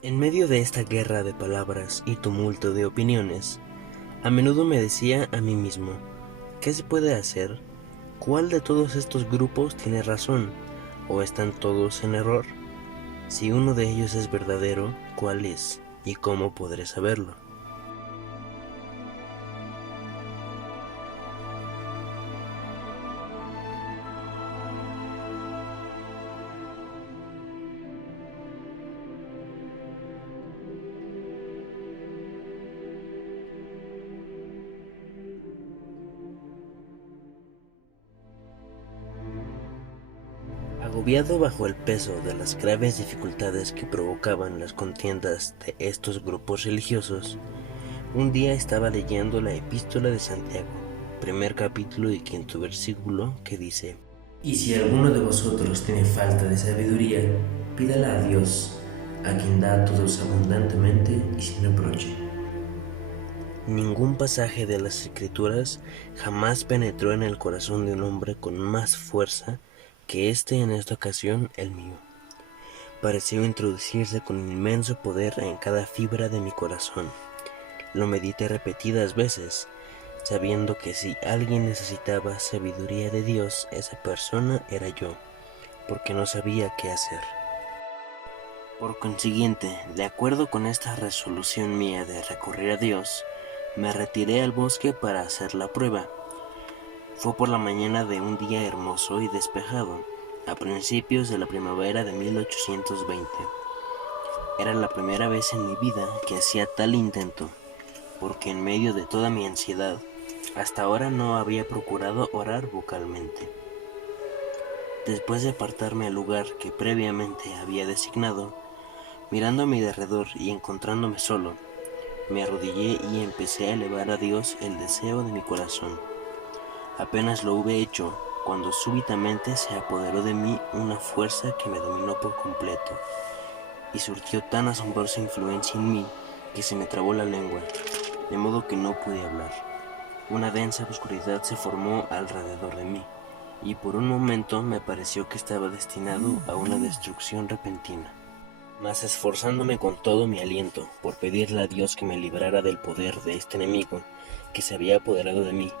En medio de esta guerra de palabras y tumulto de opiniones, a menudo me decía a mí mismo, ¿qué se puede hacer? ¿Cuál de todos estos grupos tiene razón? ¿O están todos en error? Si uno de ellos es verdadero, ¿cuál es? ¿Y cómo podré saberlo? Agobiado bajo el peso de las graves dificultades que provocaban las contiendas de estos grupos religiosos, un día estaba leyendo la Epístola de Santiago, primer capítulo y quinto versículo, que dice: Y si alguno de vosotros tiene falta de sabiduría, pídala a Dios, a quien da a todos abundantemente y sin reproche. Ningún pasaje de las Escrituras jamás penetró en el corazón de un hombre con más fuerza que en esta ocasión el mío. Pareció introducirse con inmenso poder en cada fibra de mi corazón. Lo medité repetidas veces, sabiendo que si alguien necesitaba sabiduría de Dios, esa persona era yo, porque no sabía qué hacer. Por consiguiente, de acuerdo con esta resolución mía de recurrir a Dios, me retiré al bosque para hacer la prueba. Fue por la mañana de un día hermoso y despejado, a principios de la primavera de 1820. Era la primera vez en mi vida que hacía tal intento, porque en medio de toda mi ansiedad, hasta ahora no había procurado orar vocalmente. Después de apartarme al lugar que previamente había designado, mirando a mi derredor y encontrándome solo, me arrodillé y empecé a elevar a Dios el deseo de mi corazón. Apenas lo hube hecho, cuando súbitamente se apoderó de mí una fuerza que me dominó por completo, y surtió tan asombrosa influencia en mí que se me trabó la lengua, de modo que no pude hablar. Una densa oscuridad se formó alrededor de mí, y por un momento me pareció que estaba destinado a una destrucción repentina. Mas esforzándome con todo mi aliento por pedirle a Dios que me librara del poder de este enemigo que se había apoderado de mí,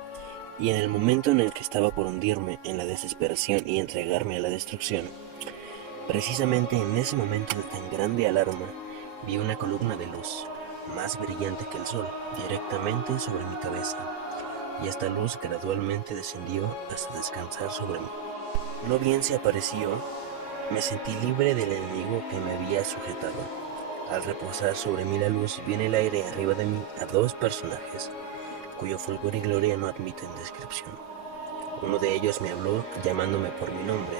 y en el momento en el que estaba por hundirme en la desesperación y entregarme a la destrucción, precisamente en ese momento de tan grande alarma, vi una columna de luz, más brillante que el sol, directamente sobre mi cabeza, y esta luz gradualmente descendió hasta descansar sobre mí. No bien se apareció, me sentí libre del enemigo que me había sujetado. Al reposar sobre mí la luz, vi en el aire arriba de mí a dos personajes, cuyo fulgor y gloria no admiten descripción. Uno de ellos me habló llamándome por mi nombre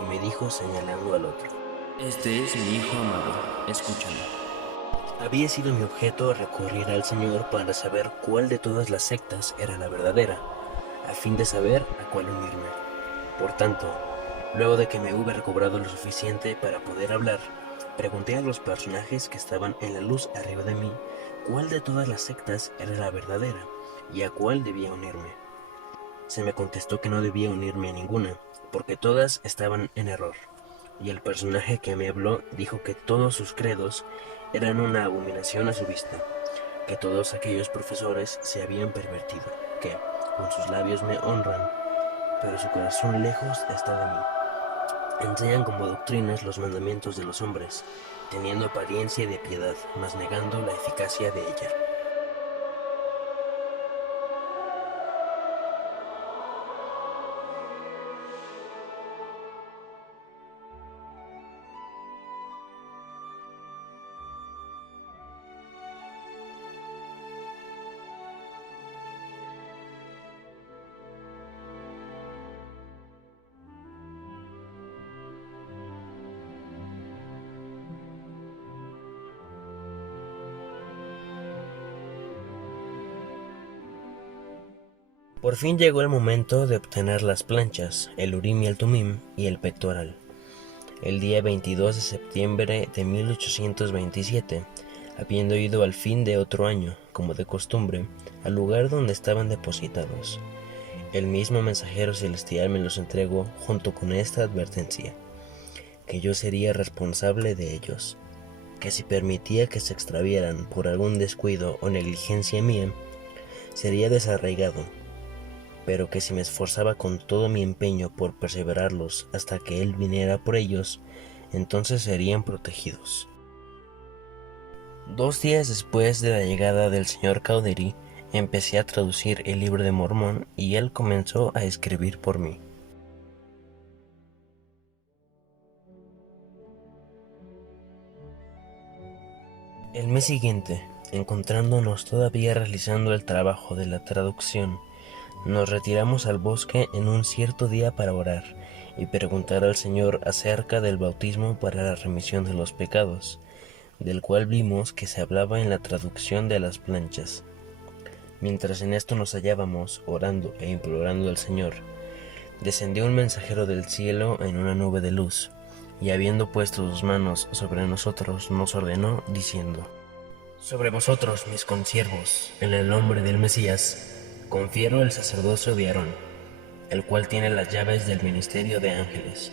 y me dijo señalando al otro: Este es mi hijo amado, escúchalo. Había sido mi objeto recurrir al Señor para saber cuál de todas las sectas era la verdadera, a fin de saber a cuál unirme. Por tanto, luego de que me hube recobrado lo suficiente para poder hablar, pregunté a los personajes que estaban en la luz arriba de mí cuál de todas las sectas era la verdadera y a cuál debía unirme. Se me contestó que no debía unirme a ninguna, porque todas estaban en error, y el personaje que me habló dijo que todos sus credos eran una abominación a su vista, que todos aquellos profesores se habían pervertido, que con sus labios me honran, pero su corazón lejos está de mí. Enseñan como doctrinas los mandamientos de los hombres, teniendo apariencia de piedad, mas negando la eficacia de ella. Por fin llegó el momento de obtener las planchas, el urim y el tumim y el pectoral. El día 22 de septiembre de 1827, habiendo ido al fin de otro año, como de costumbre, al lugar donde estaban depositados, el mismo mensajero celestial me los entregó junto con esta advertencia, que yo sería responsable de ellos, que si permitía que se extraviaran por algún descuido o negligencia mía, sería desarraigado, pero que si me esforzaba con todo mi empeño por perseverarlos hasta que él viniera por ellos, entonces serían protegidos. 2 días después de la llegada del señor Caudery, empecé a traducir el libro de Mormón y él comenzó a escribir por mí. El mes siguiente, encontrándonos todavía realizando el trabajo de la traducción, nos retiramos al bosque en un cierto día para orar y preguntar al Señor acerca del bautismo para la remisión de los pecados, del cual vimos que se hablaba en la traducción de las planchas. Mientras en esto nos hallábamos orando e implorando al Señor, descendió un mensajero del cielo en una nube de luz, y habiendo puesto sus manos sobre nosotros, nos ordenó, diciendo: Sobre vosotros, mis consiervos, en el nombre del Mesías, confiero el sacerdocio de Aarón, el cual tiene las llaves del ministerio de ángeles,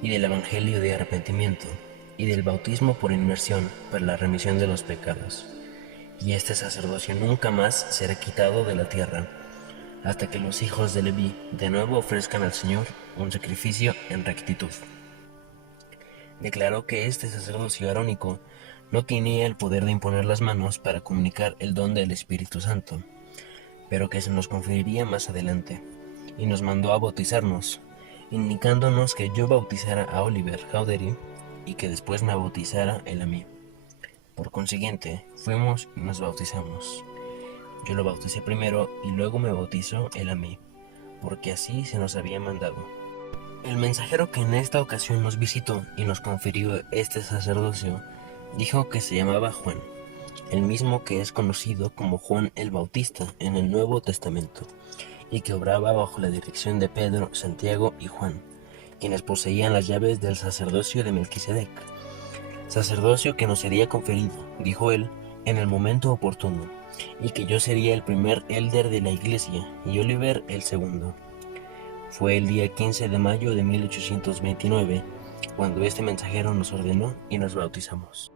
y del evangelio de arrepentimiento, y del bautismo por inmersión para la remisión de los pecados. Y este sacerdocio nunca más será quitado de la tierra, hasta que los hijos de Leví de nuevo ofrezcan al Señor un sacrificio en rectitud. Declaró que este sacerdocio arónico no tenía el poder de imponer las manos para comunicar el don del Espíritu Santo, pero que se nos conferiría más adelante, y nos mandó a bautizarnos, indicándonos que yo bautizara a Oliver Cowdery y que después me bautizara él a mí. Por consiguiente, fuimos y nos bautizamos. Yo lo bauticé primero y luego me bautizó él a mí, porque así se nos había mandado. El mensajero que en esta ocasión nos visitó y nos confirió este sacerdocio dijo que se llamaba Juan, el mismo que es conocido como Juan el Bautista en el Nuevo Testamento, y que obraba bajo la dirección de Pedro, Santiago y Juan, quienes poseían las llaves del sacerdocio de Melquisedec, sacerdocio que nos sería conferido, dijo él, en el momento oportuno, y que yo sería el primer élder de la iglesia y Oliver el segundo. Fue el día 15 de mayo de 1829 cuando este mensajero nos ordenó y nos bautizamos.